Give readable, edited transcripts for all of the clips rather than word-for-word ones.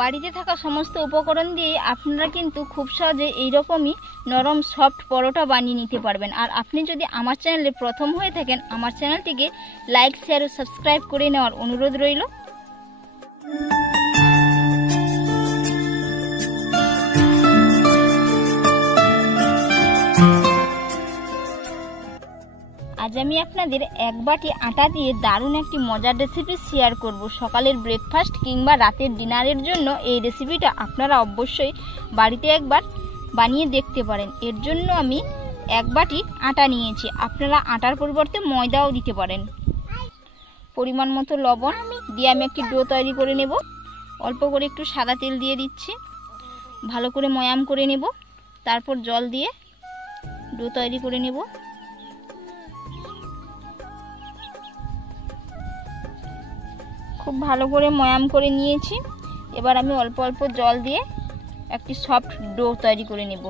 বাড়িতে থাকা সমস্ত উপকরণ দিয়ে আপনারা কিন্তু খুব সহজে এইরকমই নরম সফট পরোটা বানিয়ে নিতে পারবেন। আর আপনি যদি আমার চ্যানেলে প্রথম হয়ে থাকেন, আমার চ্যানেলটিকে লাইক, শেয়ার ও সাবস্ক্রাইব করে নেওয়ার অনুরোধ রইল। আজ আমি আপনাদের এক বাটি আটা দিয়ে দারুণ একটি মজার রেসিপি শেয়ার করব। সকালের ব্রেকফাস্ট কিংবা রাতের ডিনারের জন্য এই রেসিপিটা আপনারা অবশ্যই বাড়িতে একবার বানিয়ে দেখতে পারেন। এর জন্য আমি এক বাটি আটা নিয়েছি, আপনারা আটার পরিবর্তে ময়দাও দিতে পারেন। পরিমাণ মতো লবণ দিয়ে আমি একটি ডো তৈরি করে নেব। অল্প করে একটু সাদা তেল দিয়ে দিচ্ছি, ভালো করে ময়াম করে নেব। তারপর জল দিয়ে ডো তৈরি করে নেব। খুব ভালো করে ময়াম করে নিয়েছি। এবার আমি অল্প অল্প জল দিয়ে একটি সফট ডো তৈরি করে নেব।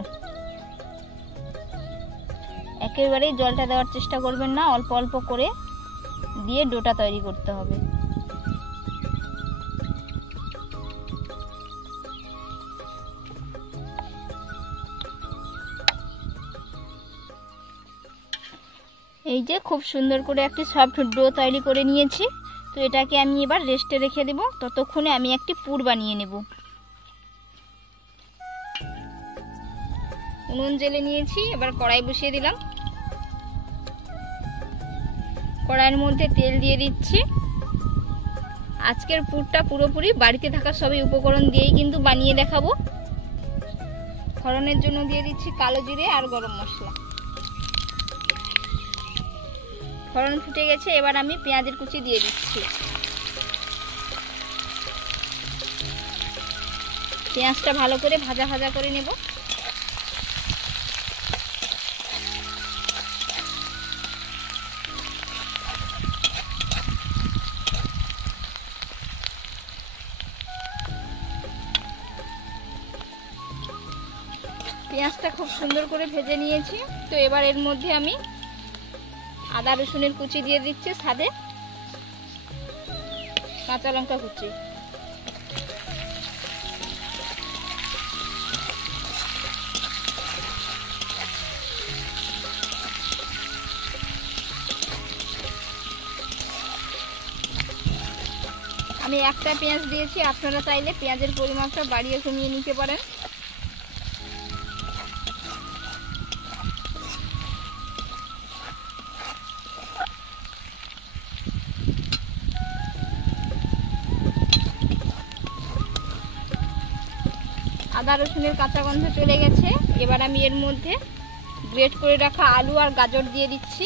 একেবারেই জলটা দেওয়ার চেষ্টা করবেন না, অল্প অল্প করে দিয়ে ডোটা তৈরি করতে হবে। এই যে খুব সুন্দর করে একটি সফট ডো তৈরি করে নিয়েছি। তো এটাকে আমি এবার রেস্টে রেখে দেব। ততক্ষণে আমি একটি পুর বানিয়ে নেব। উনুন জ্বেলে নিয়েছি, এবার কড়াই বসিয়ে দিলাম। কড়াইয়ের মধ্যে তেল দিয়ে দিচ্ছি। আজকের পুরটা পুরোপুরি বাড়িতে থাকা সবই উপকরণ দিয়েই কিন্তু বানিয়ে দেখাবো। ফোড়নের জন্য দিয়ে দিচ্ছি কালো জিরে আর গরম মশলা। ফোড়ন ফুটে গেছে, এবার আমি পেঁয়াজের কুচি দিয়ে দিচ্ছি। পেঁয়াজটা ভালো করে ভাজা ভাজা করে নেব। পেঁয়াজটা খুব সুন্দর করে ভেজে নিয়েছি। তো এবার এর মধ্যে আমি আদা রসুনের কুচি দিয়ে দিচ্ছি, সাথে কাঁচা লঙ্কা কুচি। আমি একটা পেঁয়াজ দিয়েছি, আপনারা চাইলে পেঁয়াজের পরিমাণটা বাড়িয়ে কমিয়ে নিতে পারেন। আদা রসুনের কাঁচা গন্ধ চলে গেছে। এবার আমি এর মধ্যে গ্রেট করে রাখা আলু আর গাজর দিয়ে দিচ্ছি।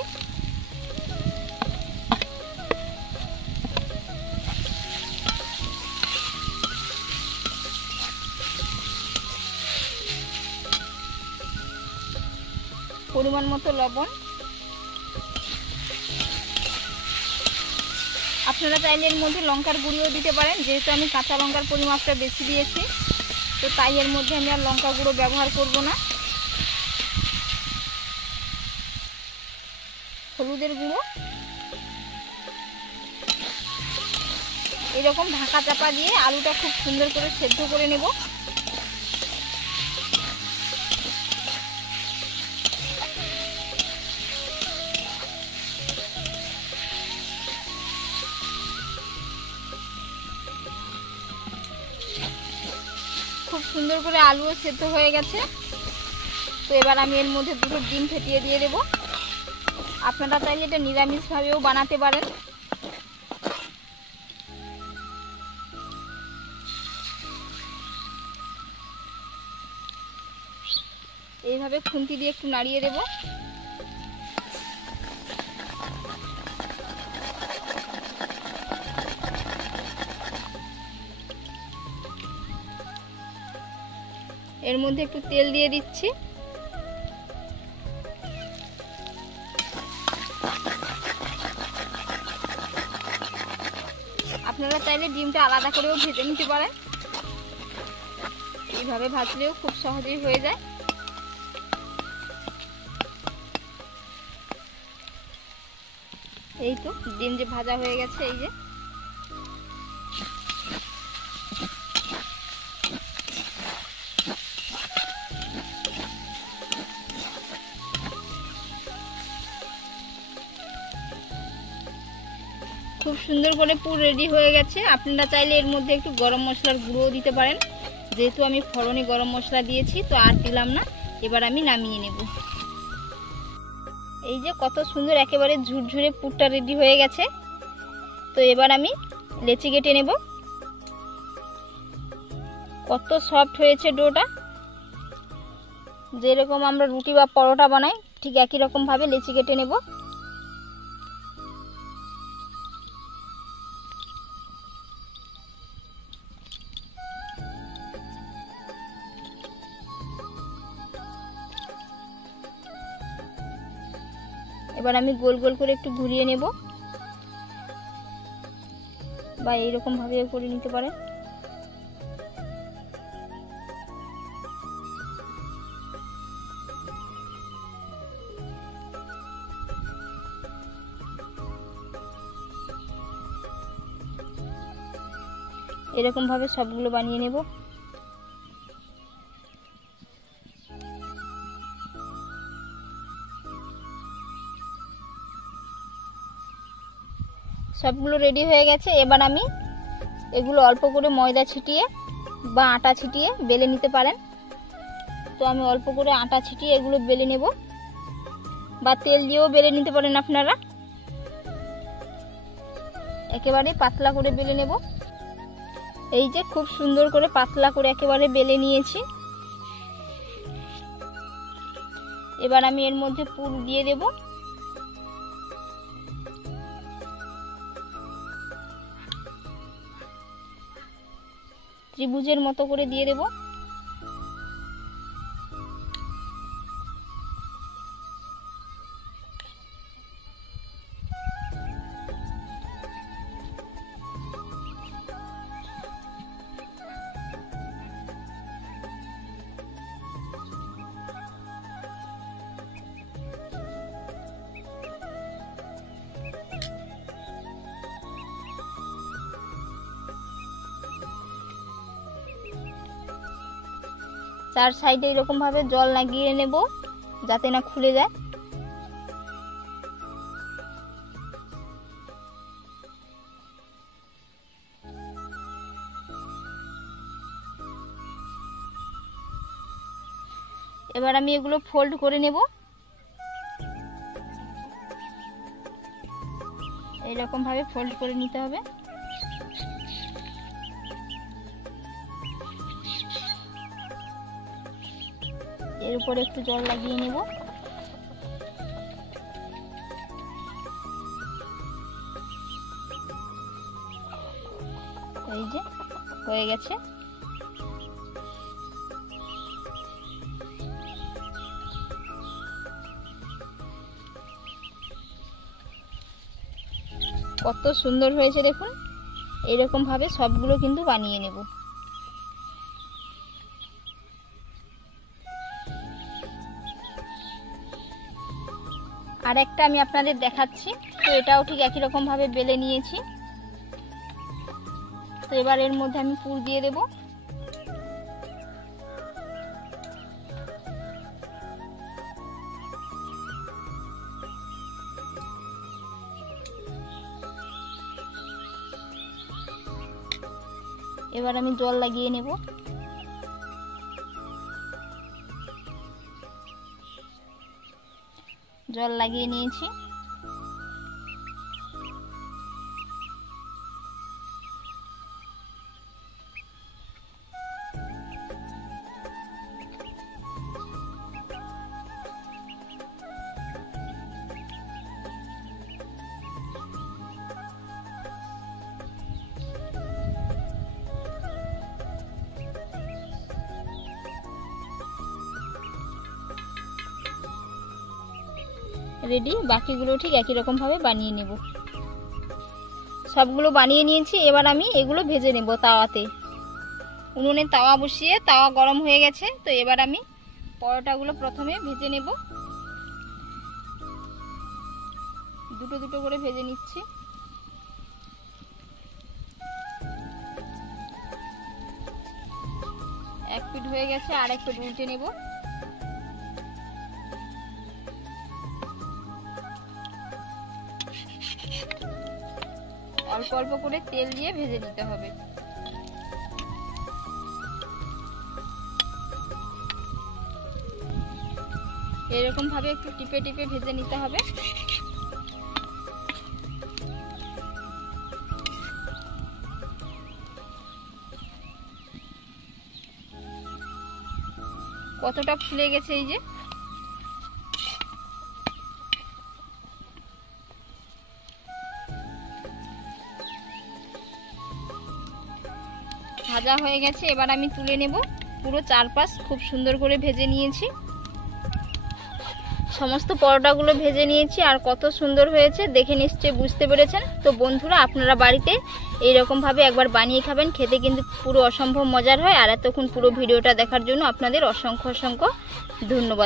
পরিমাণ মতো লবণ। আপনারা চাইলে এর মধ্যে লঙ্কার গুঁড়িও দিতে পারেন, যেহেতু আমি কাঁচা লঙ্কার পরিমাপটা বেশি দিয়েছি, তো তাই এর মধ্যে আমি আর লঙ্কা গুঁড়ো ব্যবহার করব না। হলুদের গুঁড়ো। এরকম ঢাকা চাপা দিয়ে আলুটা খুব সুন্দর করে সেদ্ধ করে নেব। খুব সুন্দর করে আলুও সেদ্ধ হয়ে গেছে। তো এবার আমি এর মধ্যে দুটো ডিম ফেটিয়ে দিয়ে দেব। আপনারা চাইলে এটা নিরামিষভাবেও বানাতে পারেন। এইভাবে খুন্তি দিয়ে একটু নাড়িয়ে দেব। এর মধ্যে একটু তেল দিয়ে দিচ্ছি। আপনারা চাইলে ডিমটা আলাদা করেও ভেজে নিতে পারেন। এইভাবে ভাজলেও খুব সহজেই হয়ে যায়। এই তো ডিম যে ভাজা হয়ে গেছে, এই যে সুন্দর করে পুর রেডি হয়ে গেছে। আপনারা চাইলে এর মধ্যে একটু গরম মশলার গুঁড়োও দিতে পারেন, যেহেতু আমি ফোড়নে গরম মশলা দিয়েছি তো আর দিলাম না। এবার আমি নামিয়ে নেব। এই যে কত সুন্দর একেবারে ঝুরঝুরে পুরটা রেডি হয়ে গেছে। তো এবার আমি লেচি কেটে নেব। কত সফট হয়েছে ডোটা, যেরকম আমরা রুটি বা পরোটা বানাই ঠিক একই রকম ভাবে লেচি কেটে নেব। এবার আমি গোল গোল করে একটু ঘুরিয়ে নেব, বা এইরকম ভাবে করে নিতে পারেন। এরকম ভাবে সবগুলো বানিয়ে নেব। সবগুলো রেডি হয়ে গেছে। এবার আমি এগুলো অল্প করে ময়দা ছিটিয়ে বা আটা ছিটিয়ে বেলে নিতে পারেন। তো আমি অল্প করে আটা ছিটিয়ে এগুলো বেলে নেব, বা তেল দিয়েও বেলে নিতে পারেন আপনারা। একেবারে পাতলা করে বেলে নেব। এই যে খুব সুন্দর করে পাতলা করে একেবারে বেলে নিয়েছি। এবার আমি এর মধ্যে পুর দিয়ে দেব। ত্রিভুজের মতো করে দিয়ে দেব। চার সাইডে এরকম ভাবে জল লাগিয়ে নেব যাতে না খুলে যায়। এবার আমি এগুলো ফোল্ড করে নেব। এইরকম ভাবে ফোল্ড করে নিতে হবে। এর উপরে একটু জল লাগিয়ে নেব। এই যে হয়ে গেছে। কত সুন্দর হয়েছে দেখুন। এরকম ভাবে সবগুলো কিন্তু বানিয়ে নেব। আর একটা আমি আপনাদের দেখাচ্ছি। তো এটাও ঠিক একই রকম ভাবে বেলে নিয়েছি। তো এবার এর মধ্যে আমি পুর দিয়ে দেব। এবার আমি জল লাগিয়ে নেব। জল লাগিয়ে নিয়েছি। রেডি। বাকিগুলো ঠিক একই রকম ভাবে বানিয়ে নেব। সবগুলো বানিয়ে নিয়েছি। এবার আমি এগুলো ভেজে নেব তাওয়াতে। উনুনে তাওয়া বসিয়ে তাওয়া গরম হয়ে গেছে। তো এবার আমি পরোটাগুলো প্রথমে ভেজে নেব। দুটো দুটো করে ভেজে নিচ্ছি। এক পিঠ হয়ে গেছে, আর এক পিঠ উল্টে নেব। অল্প অল্প করে তেল দিয়ে ভেজে নিতে হবে। এরকম ভাবে একটু টিপে টিপে ভেজে নিতে হবে। কতটা ফুলে গেছে, এই যে ভাজা হয়ে গেছে। এবার আমি তুলে নেব। পুরো চারপাশ খুব সুন্দর করে ভেজে নিয়েছি। সমস্ত পরোটাগুলো ভেজে নিয়েছি আর কত সুন্দর হয়েছে দেখে নিশ্চয়ই বুঝতে পেরেছেন। তো বন্ধুরা, আপনারা বাড়িতে এইরকম ভাবে একবার বানিয়ে খাবেন, খেতে কিন্তু পুরো অসম্ভব মজার হয়। আর এতক্ষণ পুরো ভিডিওটা দেখার জন্য আপনাদের অসংখ্য অসংখ্য ধন্যবাদ।